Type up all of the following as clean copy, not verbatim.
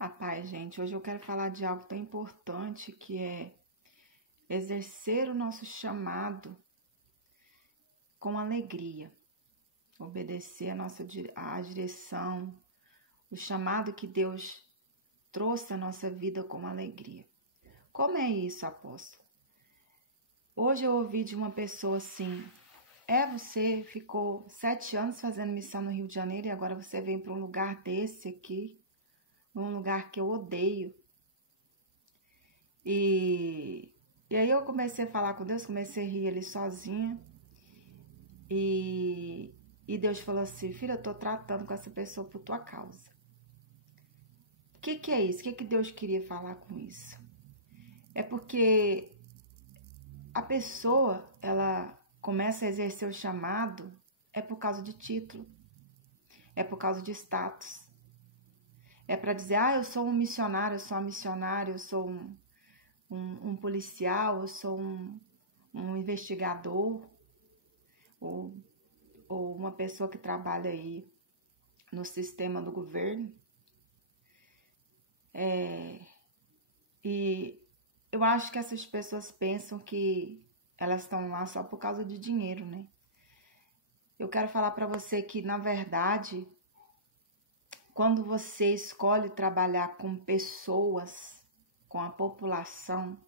A paz, gente. Hoje eu quero falar de algo tão importante que é exercer o nosso chamado com alegria, obedecer a direção, o chamado que Deus trouxe à nossa vida com alegria. Como é isso, apóstolo? Hoje eu ouvi de uma pessoa assim: você ficou 7 anos fazendo missão no Rio de Janeiro e agora você vem para um lugar desse aqui, num lugar que eu odeio. E aí eu comecei a falar com Deus, comecei a rir ali sozinha. E Deus falou assim: filha, eu tô tratando com essa pessoa por tua causa. O que é isso? O que Deus queria falar com isso? É porque a pessoa, ela começa a exercer o chamado é por causa de título, é por causa de status. É para dizer: eu sou um missionário, eu sou uma missionária, eu sou um policial, eu sou um investigador, ou uma pessoa que trabalha aí no sistema do governo. E eu acho que essas pessoas pensam que elas estão lá só por causa de dinheiro, né? Eu quero falar para você que, na verdade, quando você escolhe trabalhar com pessoas, com a população,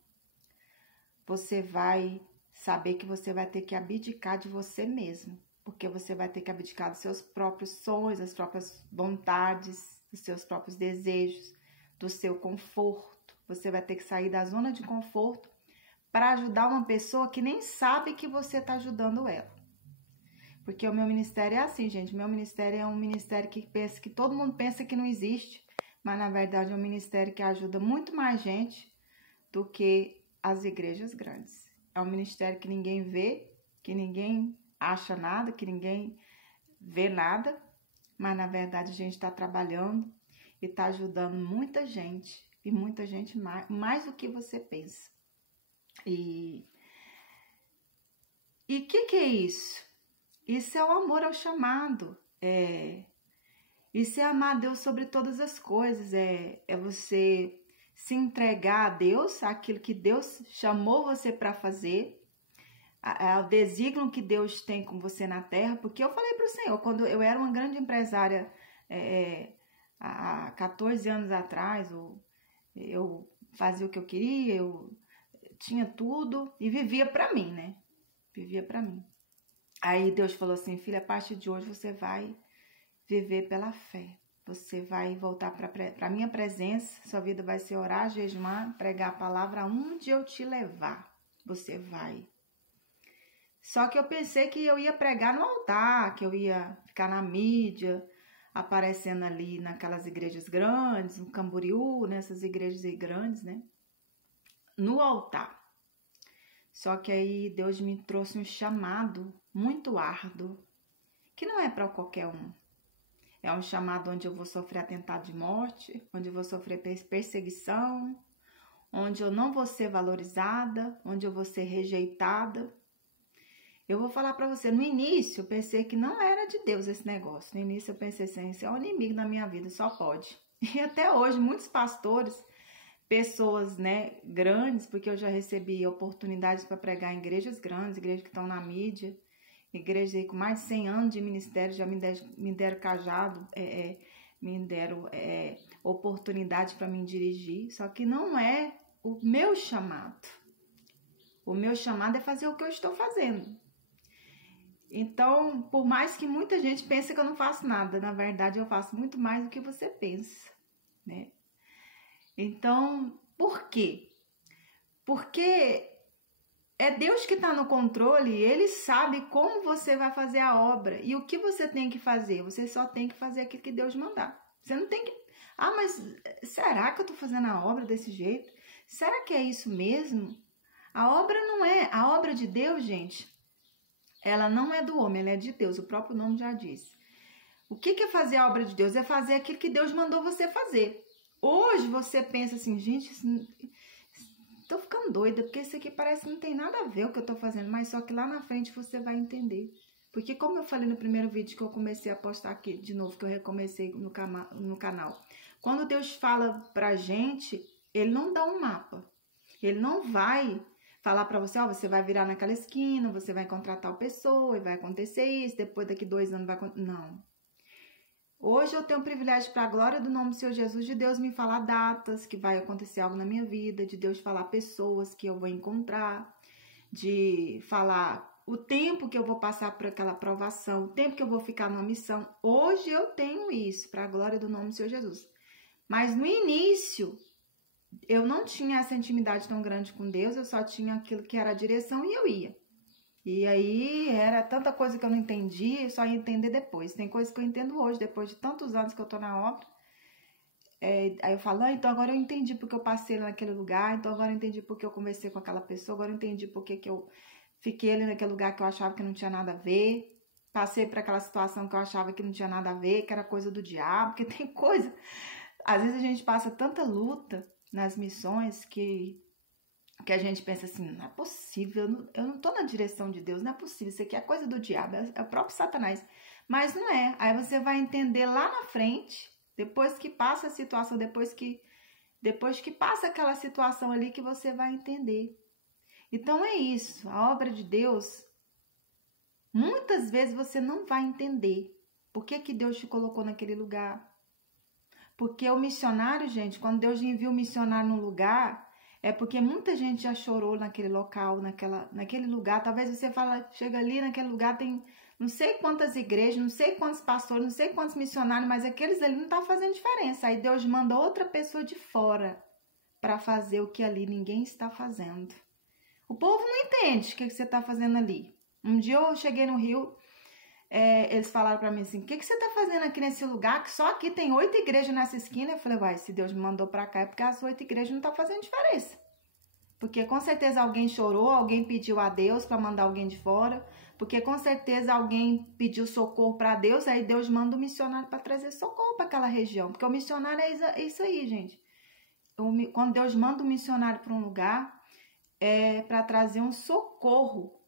você vai saber que você vai ter que abdicar de você mesmo, porque você vai ter que abdicar dos seus próprios sonhos, das próprias vontades, dos seus próprios desejos, do seu conforto. Você vai ter que sair da zona de conforto para ajudar uma pessoa que nem sabe que você está ajudando ela. Porque o meu ministério é assim, gente. Meu ministério é um ministério que todo mundo pensa que não existe, mas na verdade é um ministério que ajuda muito mais gente do que as igrejas grandes. É um ministério que ninguém vê, que ninguém acha nada, que ninguém vê nada, mas na verdade a gente está trabalhando e está ajudando muita gente, e muita gente mais do que você pensa. E o que é isso? Isso é o amor ao chamado, isso é amar a Deus sobre todas as coisas, é você se entregar a Deus, aquilo que Deus chamou você para fazer, ao desígnio que Deus tem com você na terra. Porque eu falei para o Senhor, quando eu era uma grande empresária há 14 anos atrás, eu fazia o que eu queria, eu tinha tudo e vivia para mim, né? Vivia para mim. Aí Deus falou assim: filha, a partir de hoje você vai viver pela fé. Você vai voltar para a minha presença, sua vida vai ser orar, jejuar, pregar a palavra onde eu te levar. Você vai. Só que eu pensei que eu ia pregar no altar, que eu ia ficar na mídia, aparecendo ali naquelas igrejas grandes, no Camboriú, nessas igrejas aí grandes, né? No altar. Só que aí Deus me trouxe um chamado muito árduo, que não é para qualquer um. É um chamado onde eu vou sofrer atentado de morte, onde eu vou sofrer perseguição, onde eu não vou ser valorizada, onde eu vou ser rejeitada. Eu vou falar para você, no início eu pensei que não era de Deus esse negócio. No início eu pensei assim: esse é um inimigo da minha vida, só pode. E até hoje muitos pastores, pessoas, né, grandes, porque eu já recebi oportunidades para pregar em igrejas grandes, igrejas que estão na mídia, igrejas aí com mais de 100 anos de ministério, já me deram cajado, me deram oportunidade para me dirigir. Só que não é o meu chamado. O meu chamado é fazer o que eu estou fazendo. Então, por mais que muita gente pense que eu não faço nada, na verdade eu faço muito mais do que você pensa, né? Então, por quê? Porque é Deus que está no controle, Ele sabe como você vai fazer a obra e o que você tem que fazer. Você só tem que fazer aquilo que Deus mandar. Você não tem que... mas será que eu estou fazendo a obra desse jeito? Será que é isso mesmo? A obra não é. A obra de Deus, gente, ela não é do homem, ela é de Deus. O próprio nome já diz. O que é fazer a obra de Deus? É fazer aquilo que Deus mandou você fazer. Hoje você pensa assim: gente, tô ficando doida, porque isso aqui parece que não tem nada a ver o que eu tô fazendo, mas só que lá na frente você vai entender. Porque como eu falei no primeiro vídeo que eu comecei a postar aqui de novo, que eu recomecei no canal, quando Deus fala pra gente, Ele não dá um mapa. Ele não vai falar pra você, ó, você vai virar naquela esquina, você vai encontrar tal pessoa, e vai acontecer isso, depois daqui 2 anos vai acontecer. Não. Hoje eu tenho o privilégio, para a glória do nome do Senhor Jesus, de Deus me falar datas que vai acontecer algo na minha vida, de Deus falar pessoas que eu vou encontrar, de falar o tempo que eu vou passar por aquela provação, o tempo que eu vou ficar numa missão. Hoje eu tenho isso, para a glória do nome do Senhor Jesus. Mas no início, eu não tinha essa intimidade tão grande com Deus, eu só tinha aquilo que era a direção e eu ia. E aí era tanta coisa que eu não entendi, eu só ia entender depois. Tem coisas que eu entendo hoje, depois de tantos anos que eu tô na obra. Aí eu falo, então agora eu entendi porque eu passei naquele lugar, então agora eu entendi porque eu conversei com aquela pessoa, agora eu entendi porque que eu fiquei ali naquele lugar que eu achava que não tinha nada a ver. Passei por aquela situação que eu achava que não tinha nada a ver, que era coisa do diabo, porque tem coisa... Às vezes a gente passa tanta luta nas missões que a gente pensa assim, não é possível, eu não tô na direção de Deus, não é possível, isso aqui é coisa do diabo, é o próprio Satanás. Mas não é. Aí você vai entender lá na frente, depois que passa a situação, depois que passa aquela situação ali, que você vai entender. Então é isso, a obra de Deus, muitas vezes você não vai entender por que Deus te colocou naquele lugar. Porque o missionário, gente, quando Deus envia o missionário num lugar, é porque muita gente já chorou naquele local, naquele lugar. Talvez você fala, chega ali naquele lugar, tem não sei quantas igrejas, não sei quantos pastores, não sei quantos missionários, mas aqueles ali não estão fazendo diferença. Aí Deus manda outra pessoa de fora para fazer o que ali ninguém está fazendo. O povo não entende o que você está fazendo ali. Um dia eu cheguei no Rio, eles falaram para mim assim, o que você está fazendo aqui nesse lugar, que só aqui tem 8 igrejas nessa esquina? Eu falei, uai, se Deus me mandou para cá é porque as 8 igrejas não estão fazendo diferença. Porque com certeza alguém chorou, alguém pediu a Deus para mandar alguém de fora, porque com certeza alguém pediu socorro para Deus, aí Deus manda um missionário para trazer socorro para aquela região, porque o missionário é isso aí, gente. Quando Deus manda um missionário para um lugar, é para trazer um socorro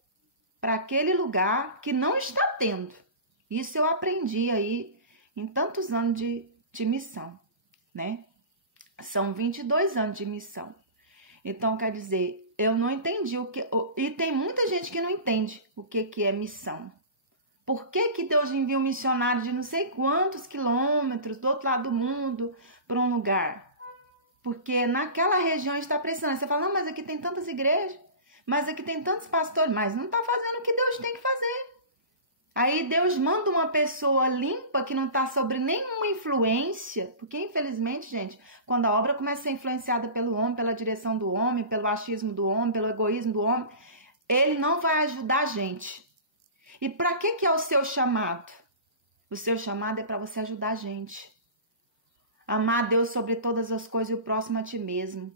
para aquele lugar que não está tendo. Isso eu aprendi aí em tantos anos de missão, né? São 22 anos de missão. Então, quer dizer, eu não entendi o que... E tem muita gente que não entende o que é missão. Por que Deus envia um missionário de não sei quantos quilômetros do outro lado do mundo para um lugar? Porque naquela região está precisando. Você fala, não, mas aqui tem tantas igrejas, mas aqui tem tantos pastores, mas não está fazendo o que Deus tem que fazer. Aí Deus manda uma pessoa limpa que não está sobre nenhuma influência, porque infelizmente, gente, quando a obra começa a ser influenciada pelo homem, pela direção do homem, pelo achismo do homem, pelo egoísmo do homem, ele não vai ajudar a gente. E para que é o seu chamado? O seu chamado é para você ajudar a gente. Amar a Deus sobre todas as coisas e o próximo a ti mesmo.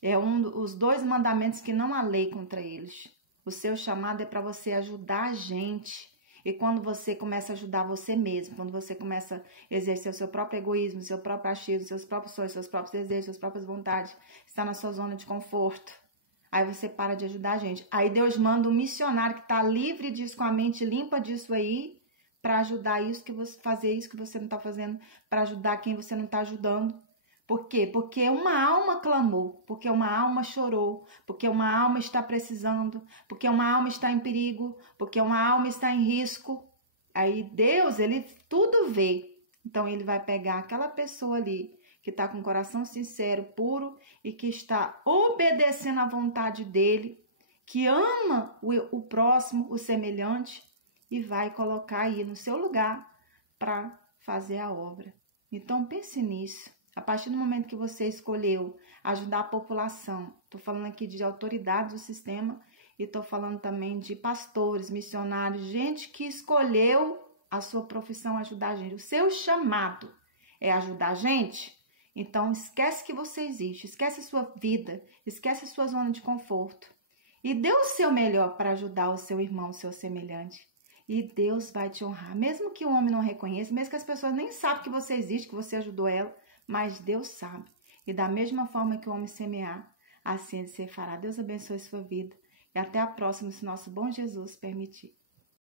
É os 2 mandamentos que não há lei contra eles. O seu chamado é para você ajudar a gente. E quando você começa a ajudar você mesmo, quando você começa a exercer o seu próprio egoísmo, o seu próprio achismo, seus próprios sonhos, seus próprios desejos, suas próprias vontades, está na sua zona de conforto, aí você para de ajudar a gente. Aí Deus manda um missionário que está livre disso, com a mente limpa disso aí, para ajudar isso que você fazer isso que você não está fazendo, para ajudar quem você não está ajudando. Por quê? Porque uma alma clamou, porque uma alma chorou, porque uma alma está precisando, porque uma alma está em perigo, porque uma alma está em risco. Aí Deus, ele tudo vê. Então ele vai pegar aquela pessoa ali que está com o coração sincero, puro e que está obedecendo à vontade dele, que ama o próximo, o semelhante, e vai colocar aí no seu lugar para fazer a obra. Então pense nisso. A partir do momento que você escolheu ajudar a população, estou falando aqui de autoridades do sistema e estou falando também de pastores, missionários, gente que escolheu a sua profissão ajudar a gente. O seu chamado é ajudar a gente? Então esquece que você existe, esquece a sua vida, esquece a sua zona de conforto e dê o seu melhor para ajudar o seu irmão, o seu semelhante. E Deus vai te honrar, mesmo que o homem não reconheça, mesmo que as pessoas nem sabem que você existe, que você ajudou ela, mas Deus sabe. E da mesma forma que o homem semear, assim ele se fará. Deus abençoe sua vida. E até a próxima, se nosso bom Jesus permitir.